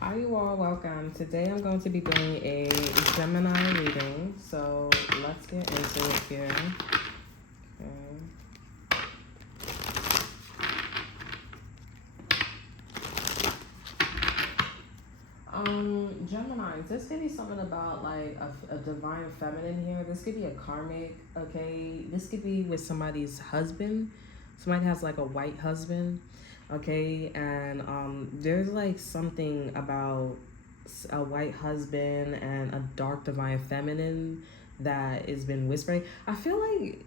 Hi, you all, welcome. Today I'm going to be doing a Gemini reading, so let's get into it here. Gemini, this could be something about like a divine feminine here. This could be a karmic, okay? This could be with somebody's husband. Somebody has like a white husband, okay? And there's like something about a white husband and a dark divine feminine that has been whispering. I feel like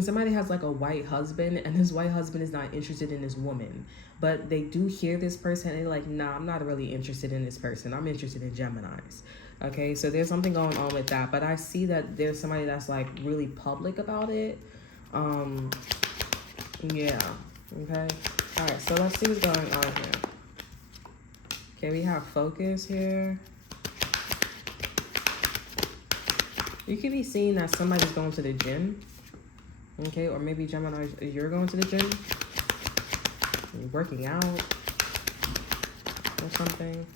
somebody has like a white husband and his white husband is not interested in this woman, but they do hear this person and they're like, nah, I'm not really interested in this person, I'm interested in Geminis. Okay, so there's something going on with that, but I see that there's somebody that's like really public about it. um yeah. Okay. All right, so let's see what's going on here. Okay, we have focus here. You could be seeing that somebody's going to the gym. Okay, or maybe Gemini, you're going to the gym. You're working out or something.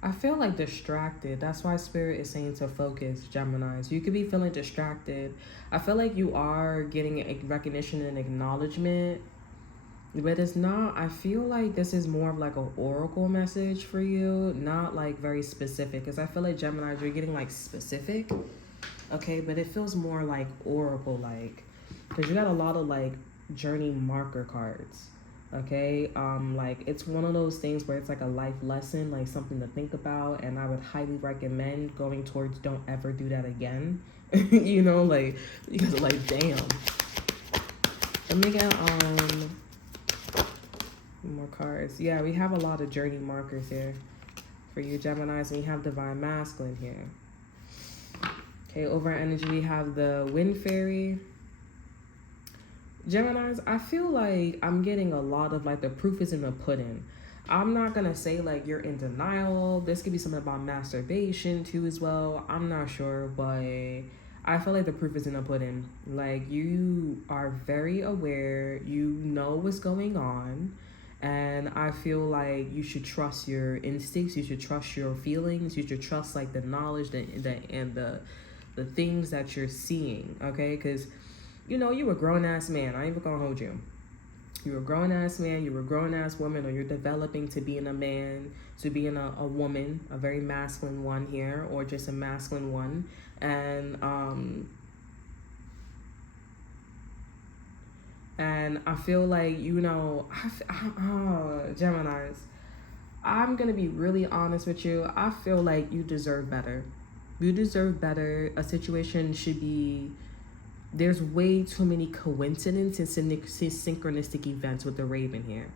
I feel like distracted. That's why Spirit is saying to focus, Geminis. You could be feeling distracted. I feel like you are getting a recognition and acknowledgement, but it's not. I feel like this is more of like an oracle message for you, not like very specific. Because I feel like Geminis, you're getting like specific, okay, but it feels more like oracle like, because you got a lot of like journey marker cards. Okay, like it's one of those things where it's like a life lesson, like something to think about, and I would highly recommend going towards don't ever do that again. You know, like, because like damn. Let me get more cards. Yeah, we have a lot of journey markers here for you Geminis, and we have divine masculine here. Okay, over energy we have the wind fairy. Geminis, I feel like I'm getting a lot of like the proof is in the pudding. I'm not gonna say like you're in denial. This could be something about masturbation too as well. I'm not sure, but I feel like the proof is in the pudding. Like you are very aware, you know what's going on, and I feel like you should trust your instincts, you should trust your feelings, you should trust like the knowledge and the things that you're seeing, okay? Because you know, you a grown-ass man. I ain't even gonna hold you. You're a grown-ass man, you're a grown-ass woman, or you're developing to being a man, to being a woman, a very masculine one here, or just a masculine one. And I feel like, you know, Geminis, I'm gonna be really honest with you. I feel like you deserve better. You deserve better. A situation should be, there's way too many coincidences and synchronistic events with the Raven here.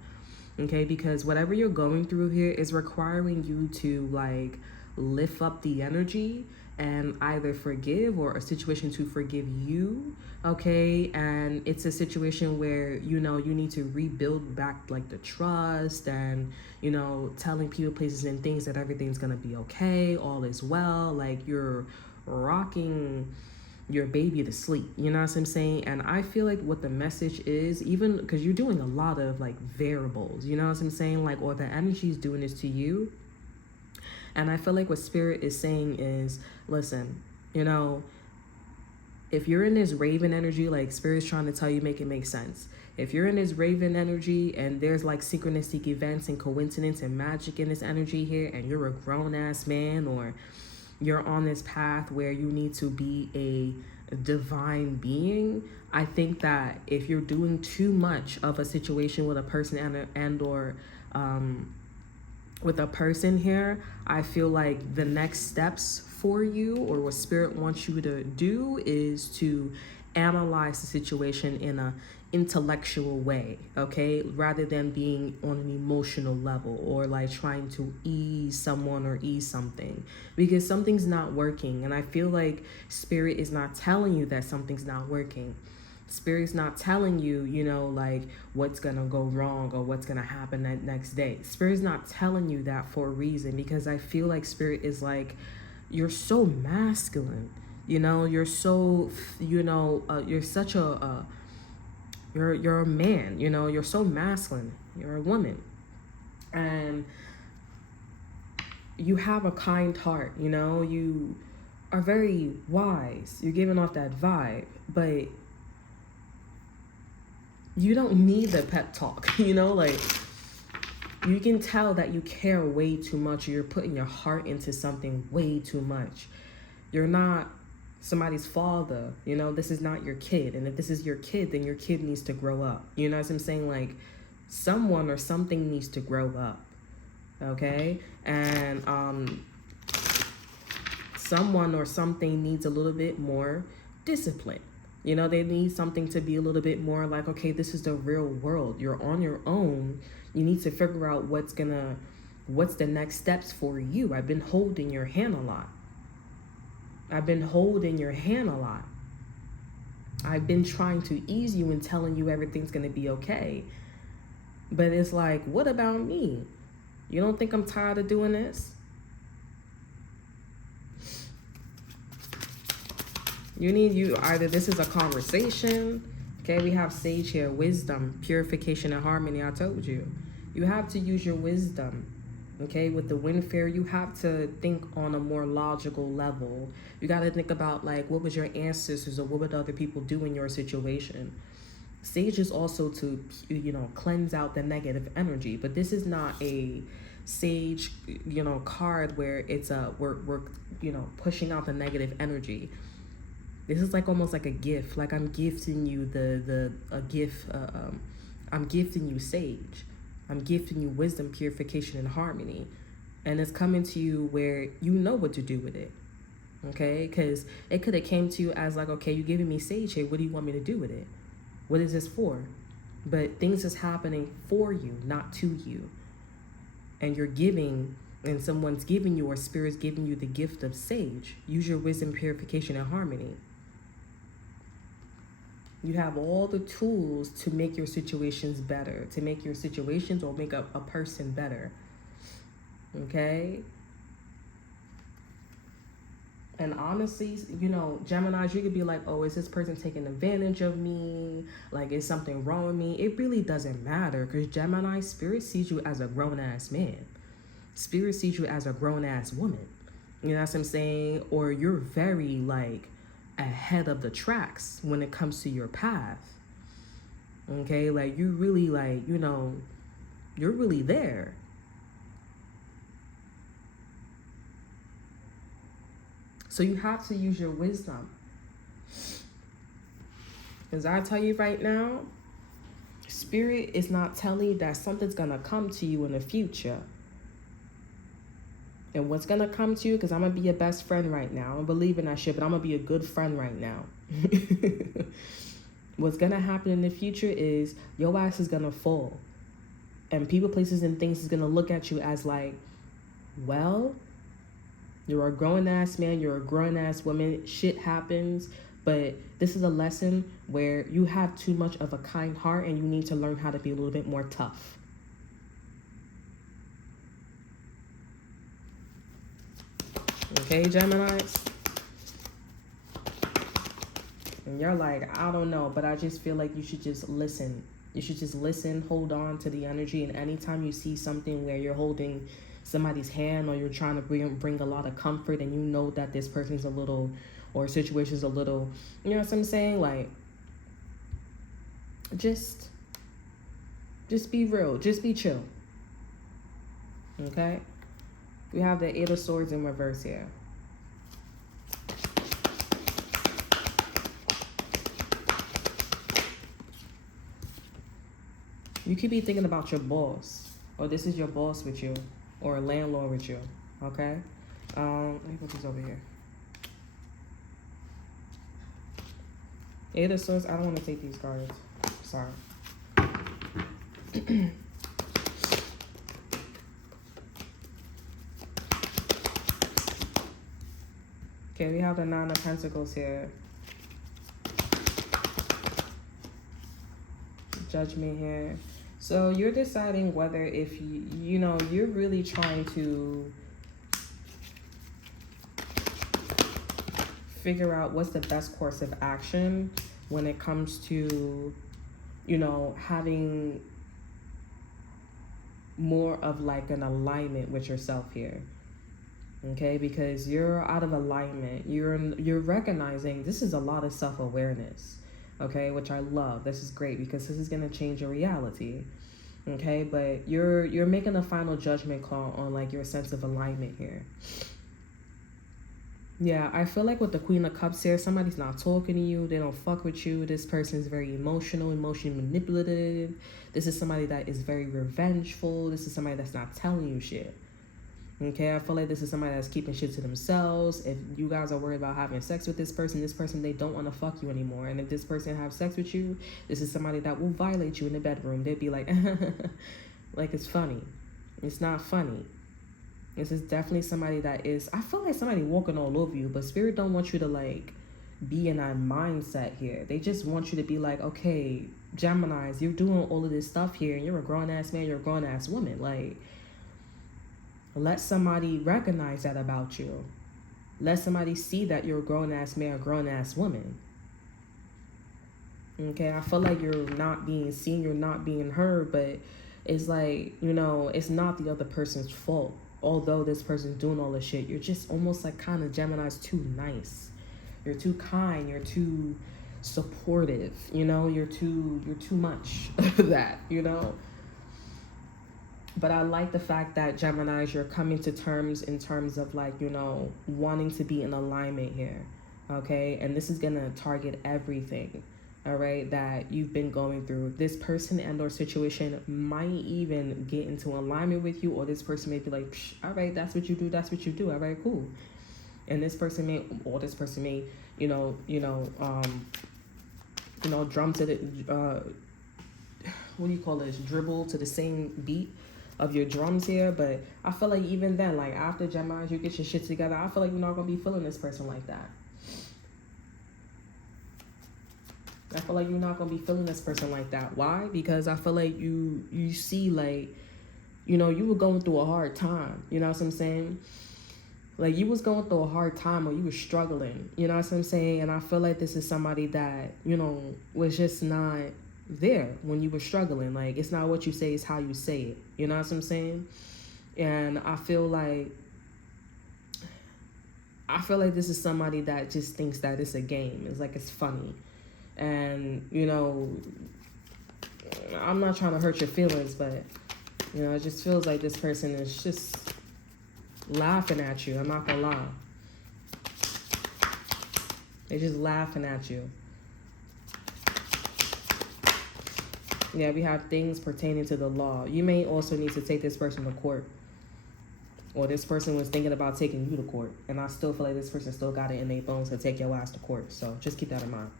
Okay, because whatever you're going through here is requiring you to like lift up the energy and either forgive, or a situation to forgive you. Okay, and it's a situation where, you know, you need to rebuild back like the trust, and, you know, telling people, places, and things that everything's gonna be okay, all is well, like you're rocking your baby to sleep, you know what I'm saying? And I feel like what the message is, even because you're doing a lot of like variables, you know what I'm saying, like, or the energy is doing this to you. And I feel like what Spirit is saying is, listen, you know, if you're in this Raven energy, like Spirit's trying to tell you, make it make sense. If you're in this Raven energy and there's like synchronistic events and coincidence and magic in this energy here, and you're a grown ass man, or you're on this path where you need to be a divine being, I think that if you're doing too much of a situation with a person and or with a person here, I feel like the next steps for you, or what Spirit wants you to do, is to analyze the situation in a intellectual way, okay, rather than being on an emotional level or like trying to ease someone or ease something, because something's not working. And I feel like spirit is not telling you that something's not working. Spirit's not telling you, you know, like what's gonna go wrong or what's gonna happen that next day. Spirit's not telling you that for a reason, because I feel like spirit is like, you're so masculine, you know, you're so, you know, you're such a you're a man, you know, you're so masculine, you're a woman, and you have a kind heart, you know, you are very wise, you're giving off that vibe, but you don't need the pep talk, you know, like you can tell that you care way too much, or you're putting your heart into something way too much. You're not somebody's father, you know, this is not your kid. And if this is your kid, then your kid needs to grow up. You know what I'm saying? Like someone or something needs to grow up. Okay? And someone or something needs a little bit more discipline. You know, they need something to be a little bit more like, okay, this is the real world. You're on your own. You need to figure out what's the next steps for you. I've been holding your hand a lot. I've been holding your hand a lot. I've been trying to ease you and telling you everything's going to be okay. But it's like, what about me? You don't think I'm tired of doing this? You either this is a conversation. Okay, we have sage here, wisdom, purification, and harmony. I told you. You have to use your wisdom. Okay, with the wind fairy, you have to think on a more logical level. You got to think about like, what was your ancestors or what would other people do in your situation? Sage is also to, you know, cleanse out the negative energy, but this is not a sage, you know, card where it's we're you know, pushing out the negative energy. This is like almost like a gift. Like I'm gifting you a gift. I'm gifting you sage. I'm gifting you wisdom, purification, and harmony. And it's coming to you where you know what to do with it. Okay? Because it could have came to you as like, okay, you're giving me sage here. What do you want me to do with it? What is this for? But things is happening for you, not to you. And you're giving, and someone's giving you, or spirit's giving you the gift of sage. Use your wisdom, purification, and harmony. You have all the tools to make your situations better, to make your situations or make a person better. Okay? And honestly, you know, Geminis, you could be like, oh, is this person taking advantage of me? Like, is something wrong with me? It really doesn't matter, because Gemini, spirit sees you as a grown-ass man. Spirit sees you as a grown-ass woman. You know what I'm saying? Or you're very, like, ahead of the tracks when it comes to your path. Okay, like you really, like, you know, you're really there. So you have to use your wisdom, because I tell you right now, spirit is not telling you that something's gonna come to you in the future. And what's gonna come to you, because I'm gonna be your best friend right now. I don't believe in that shit, but I'm gonna be a good friend right now. What's gonna happen in the future is your ass is gonna fall. And people, places, and things is gonna look at you as like, well, you're a grown ass man, you're a grown ass woman, shit happens. But this is a lesson where you have too much of a kind heart and you need to learn how to be a little bit more tough. Okay, Geminis? And you're like, I don't know, but I just feel like you should just listen. You should just listen, hold on to the energy. And anytime you see something where you're holding somebody's hand or you're trying to bring a lot of comfort and you know that this person's a little, or situation's a little, you know what I'm saying? Like, just be real. Just be chill. Okay? We have the Eight of Swords in reverse here. You could be thinking about your boss, or this is your boss with you, or a landlord with you, okay? Let me put this over here. Eight of Swords. I don't want to take these cards. Sorry. Okay, we have the Nine of Pentacles here. Judgment here. So you're deciding whether if you know, you're really trying to figure out what's the best course of action when it comes to, you know, having more of like an alignment with yourself here. Okay, because you're out of alignment. You're recognizing this is a lot of self-awareness. Okay, which I love. This is great because this is going to change your reality. Okay, but you're making a final judgment call on like your sense of alignment here. Yeah, I feel like with the Queen of Cups here, somebody's not talking to you. They don't fuck with you. This person is very emotional, emotionally manipulative. This is somebody that is very revengeful. This is somebody that's not telling you shit. Okay, I feel like this is somebody that's keeping shit to themselves. If you guys are worried about having sex with this person, they don't want to fuck you anymore. And if this person have sex with you, this is somebody that will violate you in the bedroom. They'd be like, like it's funny. It's not funny. This is definitely somebody that is, I feel like somebody walking all over you, but Spirit don't want you to like be in that mindset here. They just want you to be like, okay, Geminis, you're doing all of this stuff here and you're a grown-ass man, you're a grown-ass woman. Like, let somebody recognize that about you. Let somebody see that you're a grown-ass man or grown-ass woman. Okay, I feel like you're not being seen, you're not being heard, but it's like, you know, it's not the other person's fault. Although this person's doing all this shit, you're just almost like kind of Gemini's too nice. You're too kind, you're too supportive, you know, you're too much of that, you know. But I like the fact that Geminis, you're coming to terms in terms of like, you know, wanting to be in alignment here, okay? And this is going to target everything, all right, that you've been going through. This person and or situation might even get into alignment with you, or this person may be like, all right, that's what you do, all right, cool. And this person may, drum to the, what do you call this, dribble to the same beat of your drums here. But I feel like even then, like after Gemini, you get your shit together, I feel like you're not gonna be feeling this person like that. I feel like you're not gonna be feeling this person like that. Why? Because I feel like you see, like, you know, you were going through a hard time. You know what I'm saying? Like you was going through a hard time, or you were struggling. You know what I'm saying? And I feel like this is somebody that, you know, was just not there when you were struggling. Like, it's not what you say, it's how you say it. You know what I'm saying? And I feel like this is somebody that just thinks that it's a game. It's like it's funny. And, you know, I'm not trying to hurt your feelings, but, you know, it just feels like this person is just laughing at you. I'm not gonna lie. They're just laughing at you. Yeah, we have things pertaining to the law. You may also need to take this person to court. Or this person was thinking about taking you to court. And I still feel like this person still got it in their bones to take your ass to court. So just keep that in mind.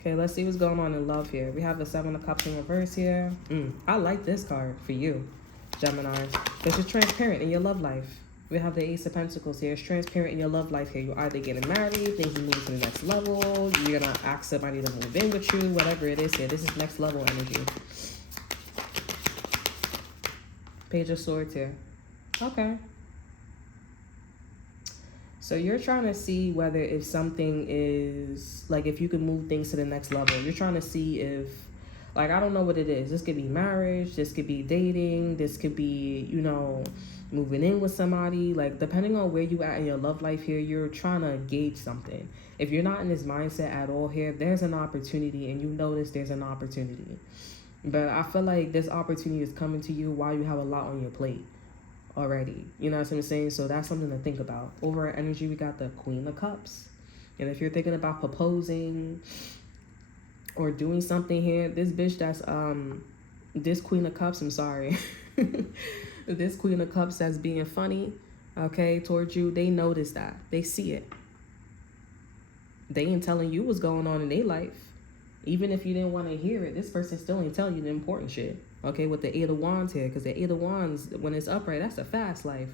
Okay, let's see what's going on in love here. We have the Seven of Cups in reverse here. I like this card for you, Gemini. Because you're transparent in your love life. We have the Ace of Pentacles here. It's transparent in your love life here. You're either getting married, things are moving to the next level, you're going to ask somebody to move in with you, whatever it is here. This is next level energy. Page of Swords here. Okay. So you're trying to see whether if something is, like, if you can move things to the next level. You're trying to see if, like, I don't know what it is. This could be marriage. This could be dating. This could be, you know, moving in with somebody. Like, depending on where you at in your love life here, you're trying to gauge something. If you're not in this mindset at all here, there's an opportunity, and you notice there's an opportunity. But I feel like this opportunity is coming to you while you have a lot on your plate already. You know what I'm saying? So that's something to think about. Over our energy, we got the Queen of Cups. And if you're thinking about proposing or doing something here, this bitch that's this Queen of Cups, I'm sorry. This Queen of Cups that's being funny, okay, towards you, they notice that. They see it. They ain't telling you what's going on in their life. Even if you didn't want to hear it, this person still ain't telling you the important shit. Okay, with the Eight of Wands here, because the Eight of Wands, when it's upright, that's the fast life.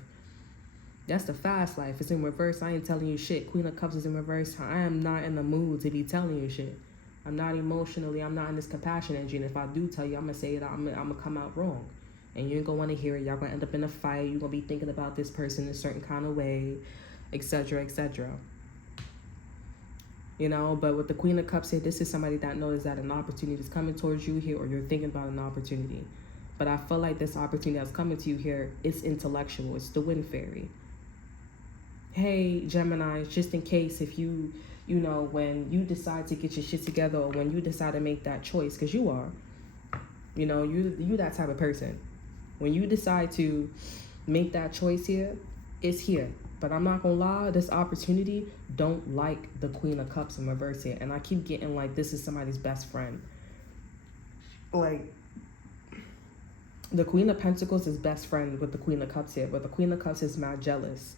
That's the fast life. It's in reverse. I ain't telling you shit. Queen of Cups is in reverse. I am not in the mood to be telling you shit. I'm not emotionally. I'm not in this compassion energy. And if I do tell you, I'm going to say it. I'm going to come out wrong. And you ain't going to want to hear it. Y'all going to end up in a fight. You're going to be thinking about this person in a certain kind of way, etc., etc. You know, but with the Queen of Cups here, this is somebody that knows that an opportunity is coming towards you here, or you're thinking about an opportunity. But I feel like this opportunity that's coming to you here is intellectual. It's the Wind Fairy. Hey, Gemini, just in case if you know, when you decide to get your shit together, or when you decide to make that choice, because you are, you know, you that type of person. When you decide to make that choice here, it's here. But I'm not gonna lie, this opportunity don't like the Queen of Cups in reverse here. And I keep getting like this is somebody's best friend. Like, the Queen of Pentacles is best friend with the Queen of Cups here, but the Queen of Cups is mad jealous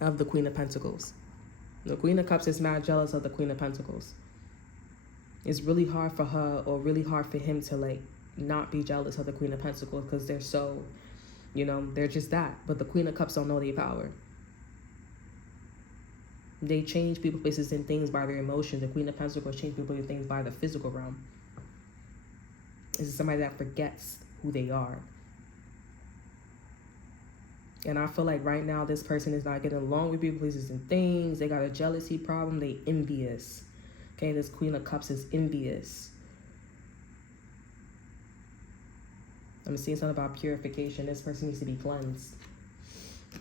of the Queen of Pentacles. The Queen of Cups is mad jealous of the Queen of Pentacles. It's really hard for her, or really hard for him, to like not be jealous of the Queen of Pentacles, because they're so, you know, they're just that. But the Queen of Cups don't know their power. They change people, places, and things by their emotions. The Queen of Pentacles change people and things by the physical realm. This is somebody that forgets who they are. And I feel like right now this person is not getting along with people, places, and things. They got a jealousy problem. They envious. Okay, this Queen of Cups is envious. I'm seeing something about purification. This person needs to be cleansed.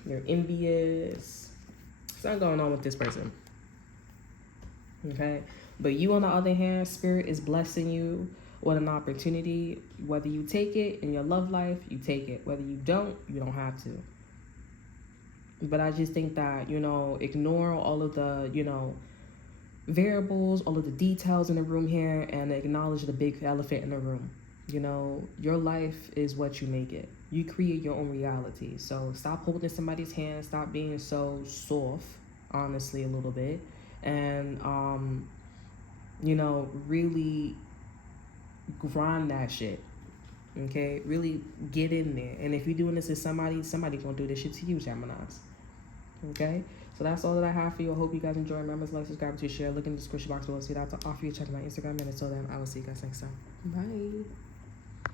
They're envious. Something going on with this person. Okay, but you on the other hand, Spirit is blessing you with an opportunity. Whether you take it in your love life, you take it. Whether you don't have to. But I just think that, you know, ignore all of the, you know, variables, all of the details in the room here, and acknowledge the big elephant in the room. You know, your life is what you make it. You create your own reality. So stop holding somebody's hand. Stop being so soft, honestly, a little bit. And, you know, really grind that shit. Okay? Really get in there. And if you're doing this to somebody gonna do this shit to you, Geminis. Okay? So that's all that I have for you. I hope you guys enjoy. Remember to like, subscribe, to share. Look in the description box below. See that to offer you. Check my Instagram. And until then, I will see you guys next time. Bye.